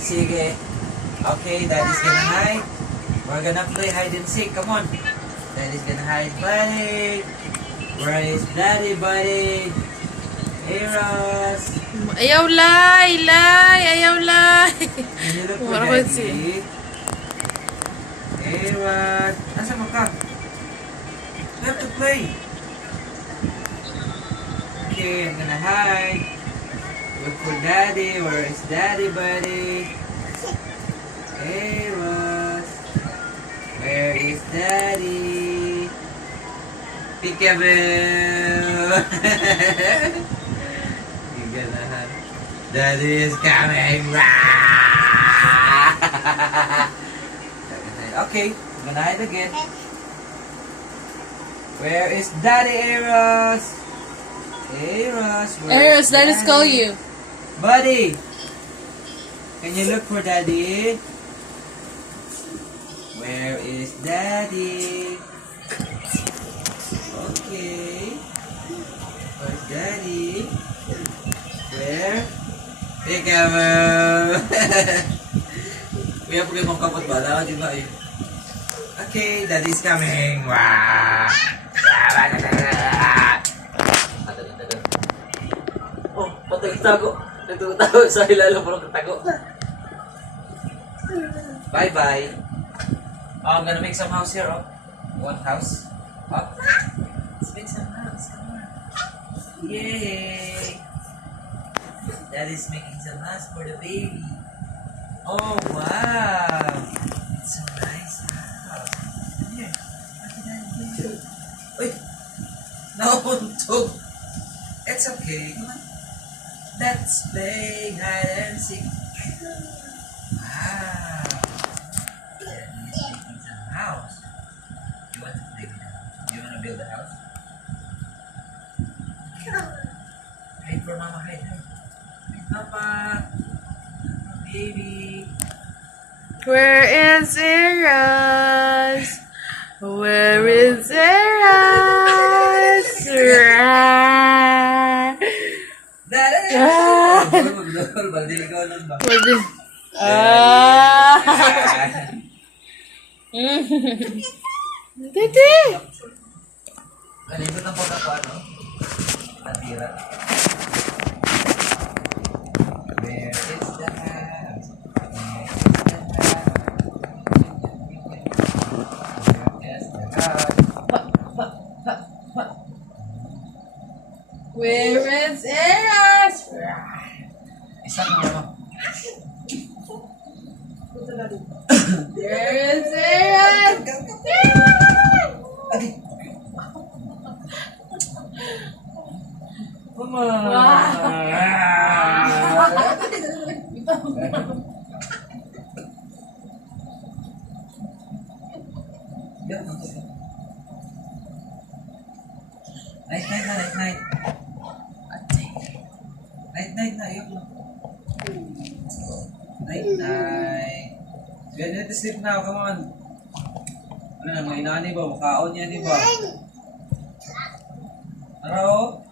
Sige. Okay, Daddy's gonna hide. We're gonna play hide and seek. Come on. Daddy's gonna hide, buddy. Where is Daddy, buddy? Eros. Ayaw, Lai! Lai! Ayaw, Lai! Can you look for Wala ko Daddy? Eros. Nasaan mo ka? You have to play. Okay, I'm gonna hide. Look for Daddy. Where is Daddy, buddy? Eros. Where is Daddy? Peekaboo. You're gonna hide. Daddy is coming. Okay, I'm gonna hide again. Where is Daddy, Eros? Eros, where is Eros, let us call Daddy? you. Buddy, can you look for Daddy? Where is Daddy? Okay. Where's Daddy? Where? Peekaboo! Kuya, pag yung kapot ba? Dapat di ba eh? Okay, Daddy's coming! Wow! Oh, patay tago. Nagtutago sa ilalim mo ng tago. Bye-bye. Oh, I'm gonna make some house here, oh. One house. Oh. Let's make some house. Come on. Yay! Daddy's making some house for the baby. Oh, wow! It's a nice house. Come here. What did I do? Wait! Nauntog! It's okay. Come on. Let's play hide and seek. Wow. Daddy's making some house. You want to play with the house? You want to build a house? Hide for Mama, hide. Hide, Papa. Baby. Where is Eros? Where is Eros? Daddy! Magdol, baldi ikaw nun ba? Pwede. Ah! Dede! Nalibot ang pagkako ano? Natira. Where is the house? Where is the house? Where is Eros? Isa ko ano? Where is Eros? Mama! Night, night na, night, night. Night, night na, ayok lang. Night, night. You need to sleep now, come on. Ano na, mga inani ba? Makaon niya, di ba? Ano?